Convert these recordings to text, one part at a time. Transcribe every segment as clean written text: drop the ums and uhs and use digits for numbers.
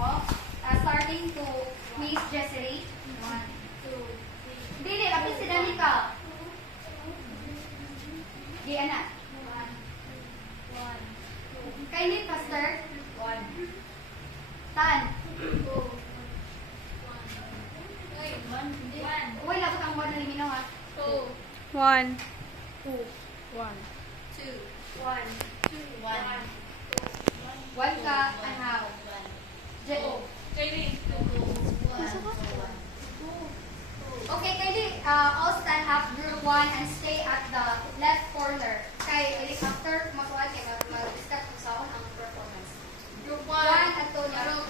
mo. Starting to Miss Jessery. 1, 2, 3. Dili, lapit si Danica. Di, anak. 1, 2. Kainit, Pastor. 1. Tan. 2. 1. Uy, labot ang 1 na liminaw ha. 2. 1. 2. 1. 2. 1. 2. 1. 1 ka, anhaw. Kaili. Okay, Kaili, all stand up, group 1, and stay at the left corner. Kay, after makuha kay mag-discuss kung saan ang performance. Group 1, Antonio.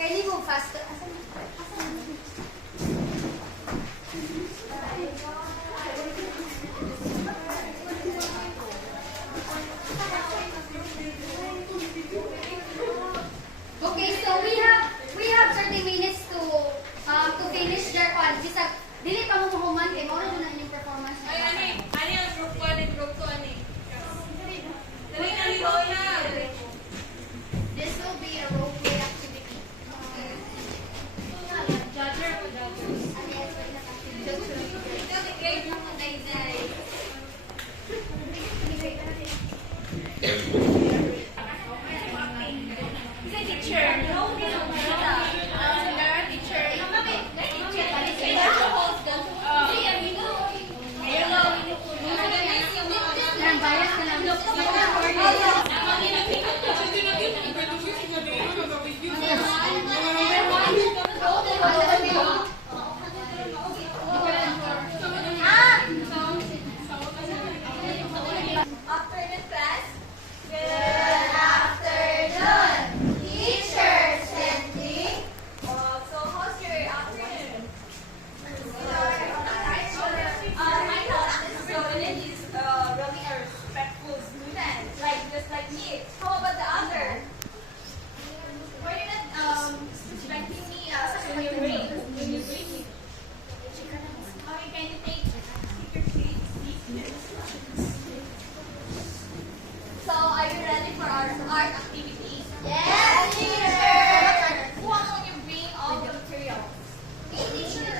Kaili, move faster. Okay, so we have 30 minutes to finish their on. Bisag dili pa mo mahuman kay mao na inyong performance. Ay, ani ang group 1 and group 2, ani. Dali na, liho na. This will be a role play activity. Judger o judgers? Ikaw, the grade mo kung day-day. Isa teacher. No, teacher. Lang bias na lang. Afternoon class. Good afternoon, Teacher Cindy. So how's your afternoon? My class is really a respectful student, just like me. How about the other? Were you not respecting me when you greet me? Okay, can you take your seats? So are you ready for our art activity? Yes, teacher. Who among you bring all the materials? Teacher.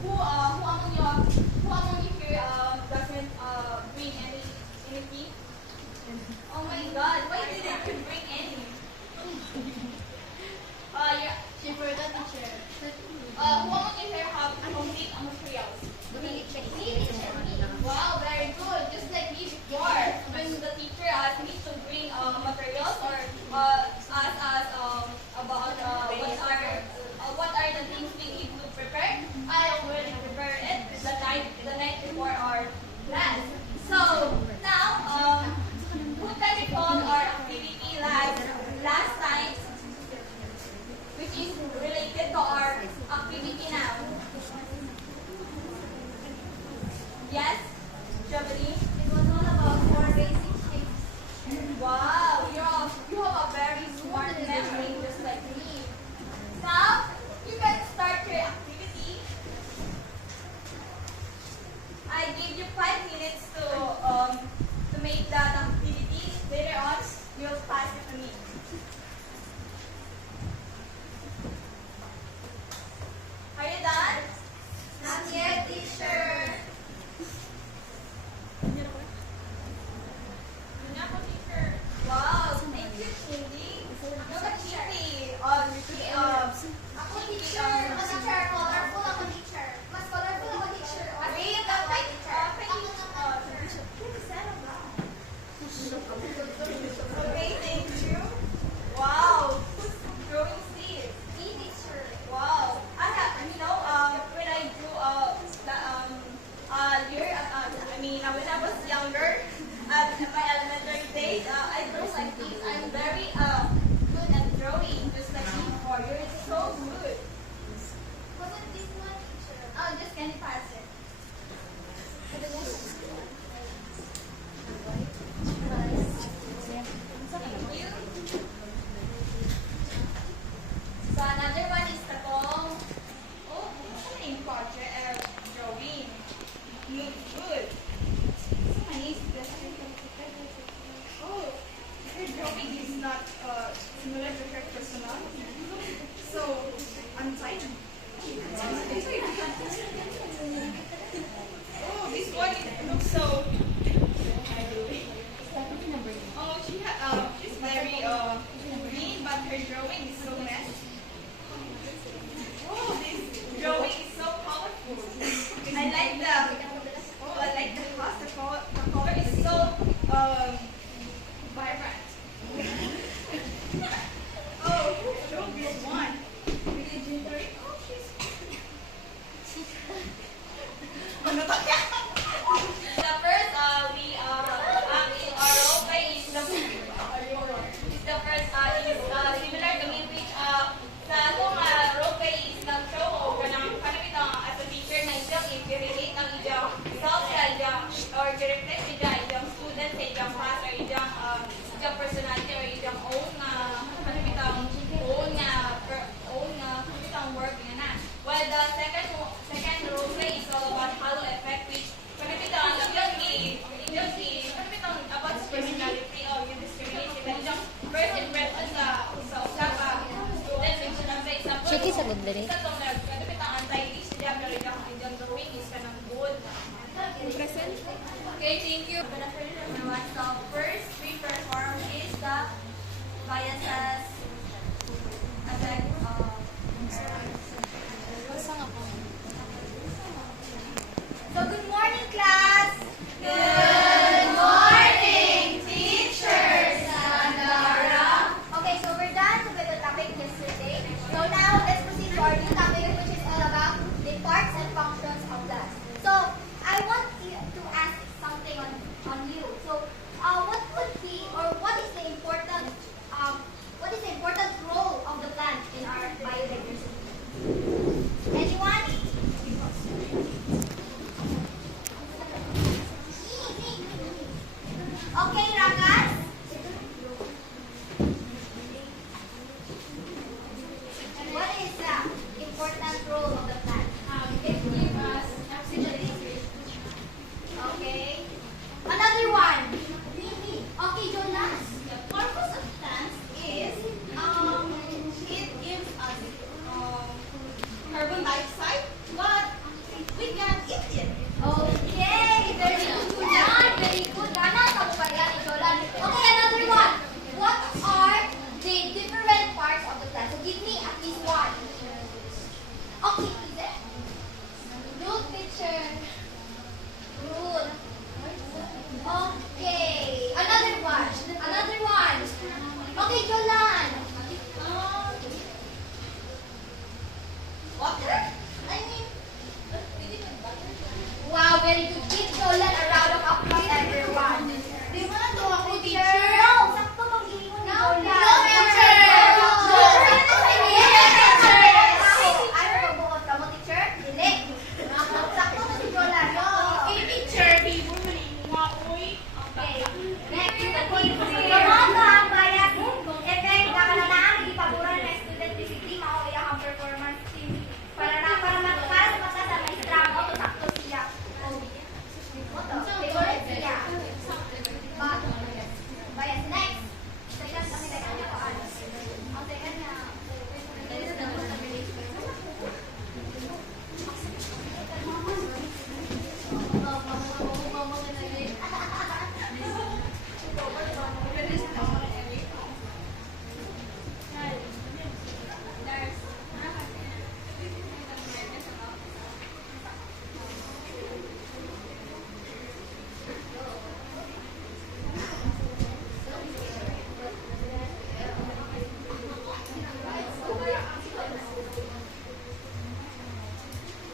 Who among you here doesn't bring anything? Oh my God! Why didn't you bring any? She forgot, teacher. Who among you here have complete materials? Wow, very good. Just like me before, when the teacher asked me to bring materials or ask us about what are the things we need to prepare, I already prepared it the night before our class. So now, who can recall our activity last time, which is related to our activity now? Yes, Javelin? It was all about 4 basic things. Wow, you have a very smart memory, just like me. Now, you can start your activity. I gave you 5 minutes to make that activity. Later on, you'll pass it to me. Are you done? Not yet, teacher. Wow, thank you, Cindy. Look at Cindy. Ako, teacher. Mas colorful ako, teacher. Mas colorful ako, teacher. Wait, okay, thank you. Wow, who's drawing seeds? Me, teacher. Wow. When I grew up, when I was younger, at my elementary days, I drew like this. I'm very good at drawing, just like you before. You're so good. Wasn't this one, teacher? Oh, just can you pass it? Thank you. So another one is katong. Oh, ano yung drawing. Looks good. Oh, her drawing is not similar to her personality. So, untidy. Oh, this one looks so. Oh, she's very green, but her drawing is so messy. Oh, this drawing is so colorful. I like the house. The color is so vibrant. Oh, who drew this one? Oh, she's. Ano to? The first, we our role play is the first is similar to me, which sa akong role play is nag-show o kanang kanapit as a teacher na iyang i-relate ang iyang self sa iyang or i-reflect iyang student sa iyang class or iyang personality or iyang own kanapit ang kanapit ang work niya na. While the second role play is all about halo effect, which kanapit ang kanapit ang about personality or yung discrimination na iyang first impression sa usa student which na sa example. Chiki sa good dere. Sa tong kanapit ang anti-age siya pero iyang drawing is kanang good. Present. Okay, thank you. Good afternoon, everyone. So first, we perform is the biases effect of. So good morning, class. Good morning, teachers. Sandara. Okay, so we're done with the topic yesterday. So now let's proceed to our new topic, which is all about the parts and functions of plants. So I want you to ask something on you. So what would be or what is the important role of the plant in our biodiversity? Anyone? Okay, Ragas? What is the important role of the plant? It gives us oxygen. Okay. Another one. Okay, Jonas. The purpose of plants is it gives us carbon dioxide, but we can eat it. Okay, very good, Jonas. Very good. Rana, kamu ba yan, Jolan? Okay, another one. What are the different parts of the plant? So give me at least one. Okay, Ise. Root teacher. Good. Okay. Another one. Another one. Okay, Jolan. Water? I mean, wow, very good. Give Jolan a round of applause, everyone. Di ba na ako, teacher? No, sakto mag-iwan ni Jolan. No, teacher. Ayaw magbuot ka mo, teacher? Dili. Sakto na si Jolan. No. Okay, teacher, bibo man imuha oy. Okay. Next, promote ang bias effect na kananaan ipaboran ng student discipline mao iyang performance team para sa mata sa maestra mo to sakto siya. Favorite siya. Bias next. Second kami kanya ko ano. Ang second niya.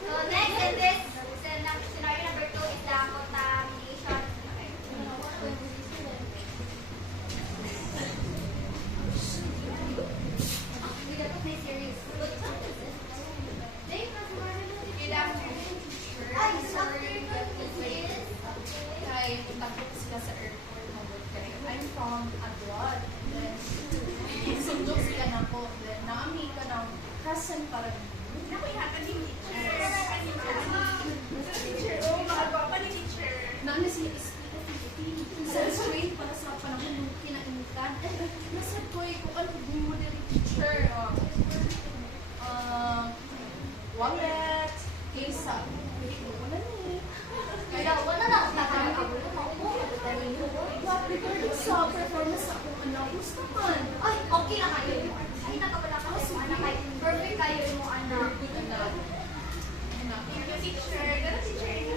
So next in this scenario number 2 is the contamination. Ay, sorry. Kaya punta ko sila sa airport na work kaya. I'm from abroad. Then, sundok sila na ko. Then, naami ka ng cousin para Nakuya ka din, teacher. sa pelikula ni. Kaya wala na ako nakakabulong ako. Madali mo. But regarding sa performance sa akong anak, gusto man. Ay, okay na kayo. Ay, nakabala ka sa anak. Ay, perfect kayo mo anak. Good anak. Teacher, teacher.